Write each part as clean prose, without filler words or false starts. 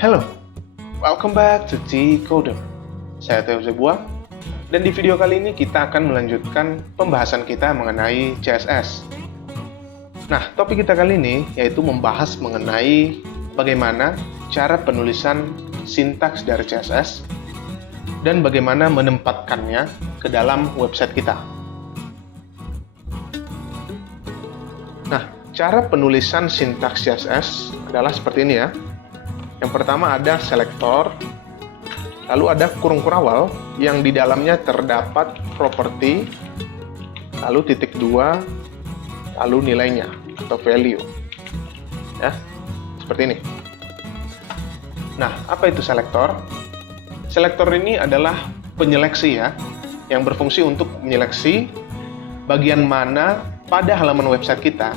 Hello, welcome back to T-Coder. Saya Theo Zebuah, dan di video kali ini kita akan melanjutkan pembahasan kita mengenai CSS. Nah, topik kita kali ini yaitu membahas mengenai bagaimana cara penulisan sintaks dari CSS dan bagaimana menempatkannya ke dalam website kita. Nah, cara penulisan sintaks CSS adalah seperti ini ya. Yang pertama ada selektor, lalu ada kurung kurawal yang di dalamnya terdapat properti, lalu titik 2, lalu nilainya atau value. Ya, seperti ini. Nah, apa itu selektor? Selektor ini adalah penyeleksi ya, yang berfungsi untuk menyeleksi bagian mana pada halaman website kita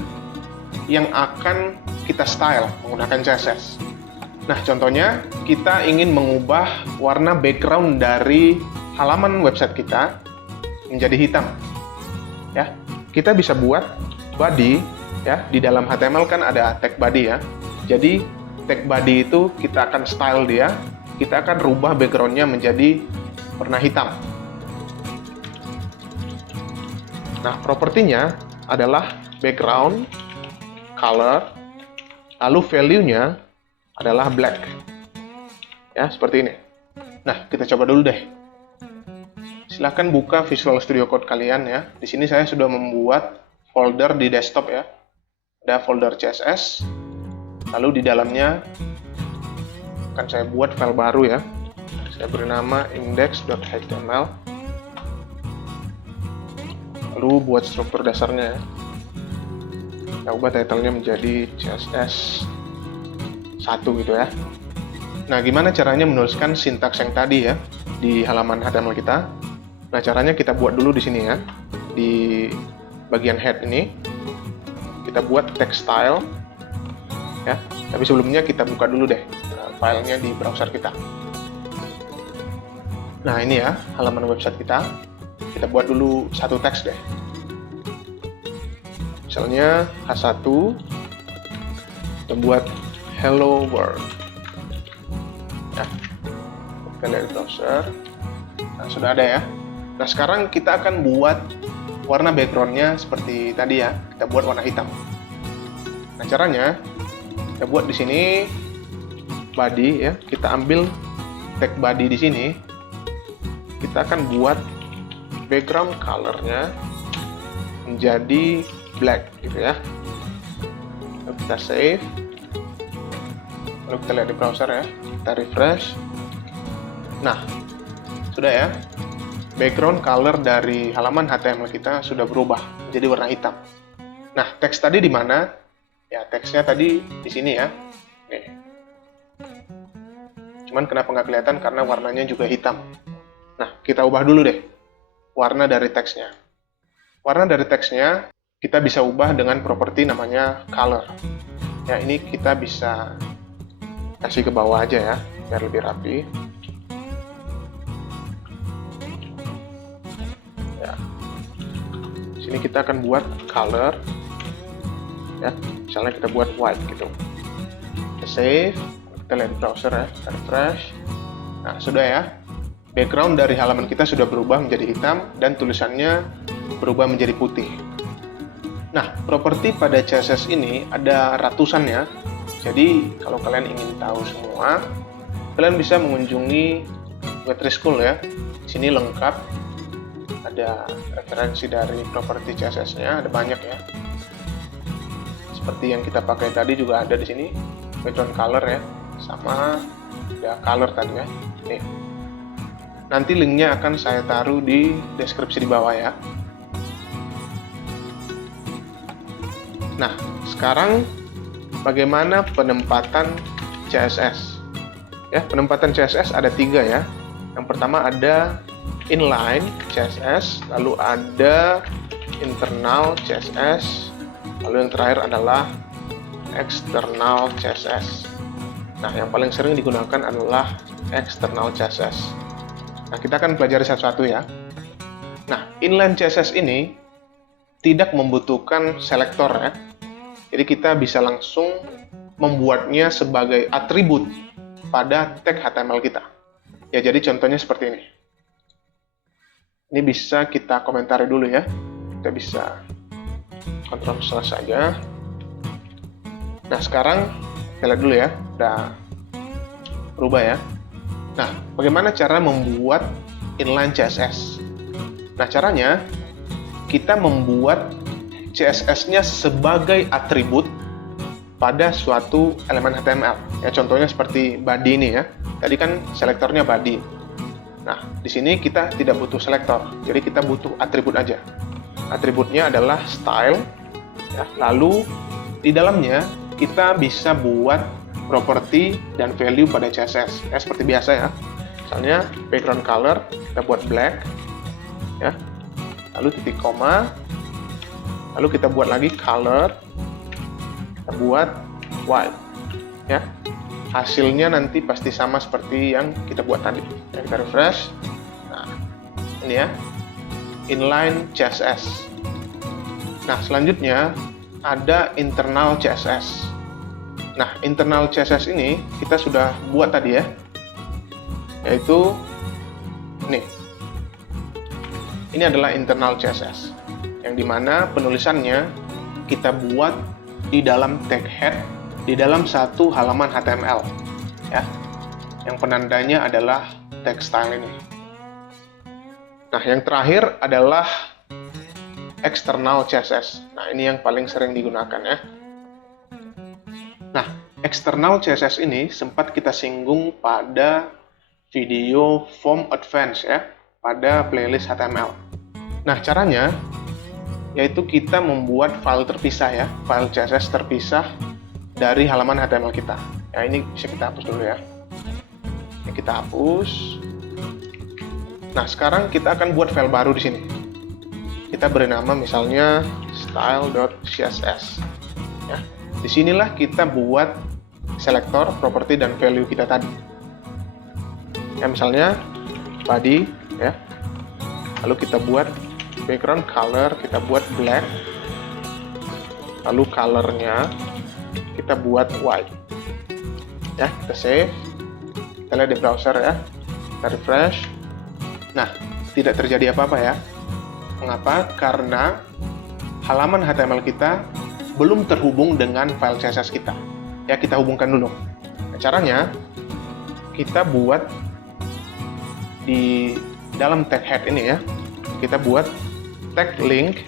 yang akan kita style menggunakan CSS. Nah, contohnya kita ingin mengubah warna background dari halaman website kita menjadi hitam. Ya, kita bisa buat body ya, di dalam HTML kan ada tag body ya. Jadi tag body itu kita akan style dia, kita akan rubah backgroundnya menjadi warna hitam. Nah, propertinya adalah background, color, lalu value-nya adalah black. Ya, seperti ini. Nah, kita coba dulu deh. Silahkan buka Visual Studio Code kalian ya. Di sini saya sudah membuat folder di desktop ya. Ada folder CSS. Lalu di dalamnya akan saya buat file baru ya. Saya beri nama index.html. Lalu buat struktur dasarnya ya. Saya ubah title-nya menjadi CSS 1 gitu ya. Nah, gimana caranya menuliskan sintaks yang tadi ya di halaman HTML kita? Nah, caranya kita buat dulu di sini ya. Di bagian head ini kita buat text style ya. Tapi sebelumnya kita buka dulu deh filenya di browser kita. Nah, ini ya halaman website kita. Kita buat dulu satu teks deh. Misalnya H1 kita buat Hello World. Ya, kita lihat di browser. Nah, sudah ada ya. Nah, sekarang kita akan buat warna backgroundnya seperti tadi ya. Kita buat warna hitam. Nah, caranya kita buat di sini body ya. Kita ambil tag body di sini. Kita akan buat background colornya menjadi black gitu ya. Lalu kita save. Lalu kita lihat di browser ya, kita refresh. Nah, sudah ya. Background color dari halaman HTML kita sudah berubah menjadi warna hitam. Nah, teks tadi di mana? Ya, teksnya tadi di sini ya. Nih. Cuman kenapa nggak kelihatan? Karena warnanya juga hitam. Nah, kita ubah dulu deh warna dari teksnya. Warna dari teksnya kita bisa ubah dengan properti namanya color. Ya, ini kita bisa kasih ke bawah aja ya, biar lebih rapi. Ya. Sini kita akan buat color. Ya, misalnya kita buat white gitu. Kita save, kita lihat di browser ya, kita refresh. Nah, sudah ya. Background dari halaman kita sudah berubah menjadi hitam dan tulisannya berubah menjadi putih. Nah, properti pada CSS ini ada ratusan ya. Jadi, kalau kalian ingin tahu semua, kalian bisa mengunjungi Web3 School ya. Di sini lengkap, ada referensi dari properti CSS-nya, ada banyak ya. Seperti yang kita pakai tadi juga ada di sini, background color ya, sama ya color tadi ya. Nih. Nanti linknya akan saya taruh di deskripsi di bawah ya. Nah, sekarang bagaimana penempatan CSS? Ya, penempatan CSS ada 3 ya. Yang pertama ada inline CSS, lalu ada internal CSS, lalu yang terakhir adalah external CSS. Nah, yang paling sering digunakan adalah external CSS. Nah, kita akan pelajari satu-satu ya. Nah, inline CSS ini tidak membutuhkan selektor ya. Jadi kita bisa langsung membuatnya sebagai atribut pada tag HTML kita. Ya, jadi contohnya seperti ini. Ini bisa kita komentari dulu ya. Kita bisa kontrol saja. Nah, sekarang kita lihat dulu ya. Udah berubah ya. Nah, bagaimana cara membuat inline CSS? Nah, caranya kita membuat CSS-nya sebagai atribut pada suatu elemen HTML. Ya, contohnya seperti body ini ya. Tadi kan selektornya body. Nah, di sini kita tidak butuh selektor, jadi kita butuh atribut aja. Atributnya adalah style. Ya, lalu di dalamnya kita bisa buat property dan value pada CSS. Ya, seperti biasa ya. Misalnya background color kita buat black. Ya. Lalu titik koma. Lalu kita buat lagi color, kita buat white, ya. Hasilnya nanti pasti sama seperti yang kita buat tadi. Ya, kita refresh. Nah, ini ya, inline CSS. Nah, selanjutnya ada internal CSS. Nah, internal CSS ini kita sudah buat tadi ya, yaitu ini. Ini adalah internal CSS. Yang dimana penulisannya kita buat di dalam tag head di dalam satu halaman HTML ya, yang penandanya adalah tag style ini. Nah, yang terakhir adalah external CSS. Nah, ini yang paling sering digunakan ya. Nah, external CSS ini sempat kita singgung pada video form advance ya, pada playlist HTML. Nah, caranya yaitu kita membuat file terpisah ya, file CSS terpisah dari halaman HTML kita. Ya, ini bisa kita hapus dulu ya. Ini kita hapus. Nah, sekarang kita akan buat file baru di sini. Kita beri nama misalnya style.css. Ya, disinilah kita buat selektor, properti dan value kita tadi. Ya, misalnya body ya. Lalu kita buat background color, kita buat black, lalu colornya kita buat white ya. Kita save, kita lihat di browser ya, kita refresh. Nah, tidak terjadi apa-apa ya. Mengapa? Karena halaman HTML kita belum terhubung dengan file CSS kita ya. Kita hubungkan dulu. Nah, caranya kita buat di dalam tag head ini ya, kita buat tag link,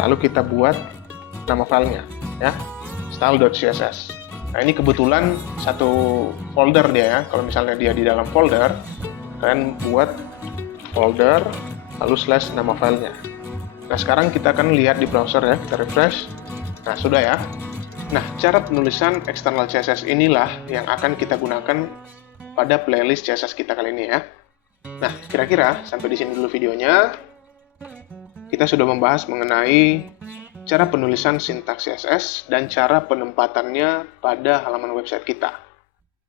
lalu kita buat nama filenya ya, style.css. Nah, ini kebetulan satu folder dia ya. Kalau misalnya dia di dalam folder, kalian buat folder lalu slash nama filenya. Nah, sekarang kita akan lihat di browser ya, kita refresh. Nah, sudah ya. Nah, cara penulisan external CSS inilah yang akan kita gunakan pada playlist CSS kita kali ini ya. Nah, kira-kira sampai di sini dulu videonya. Kita sudah membahas mengenai cara penulisan sintaks CSS dan cara penempatannya pada halaman website kita.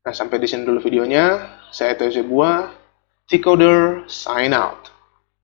Nah, sampai di sini dulu videonya. Saya Teo Zebua, T-Coder, sign out.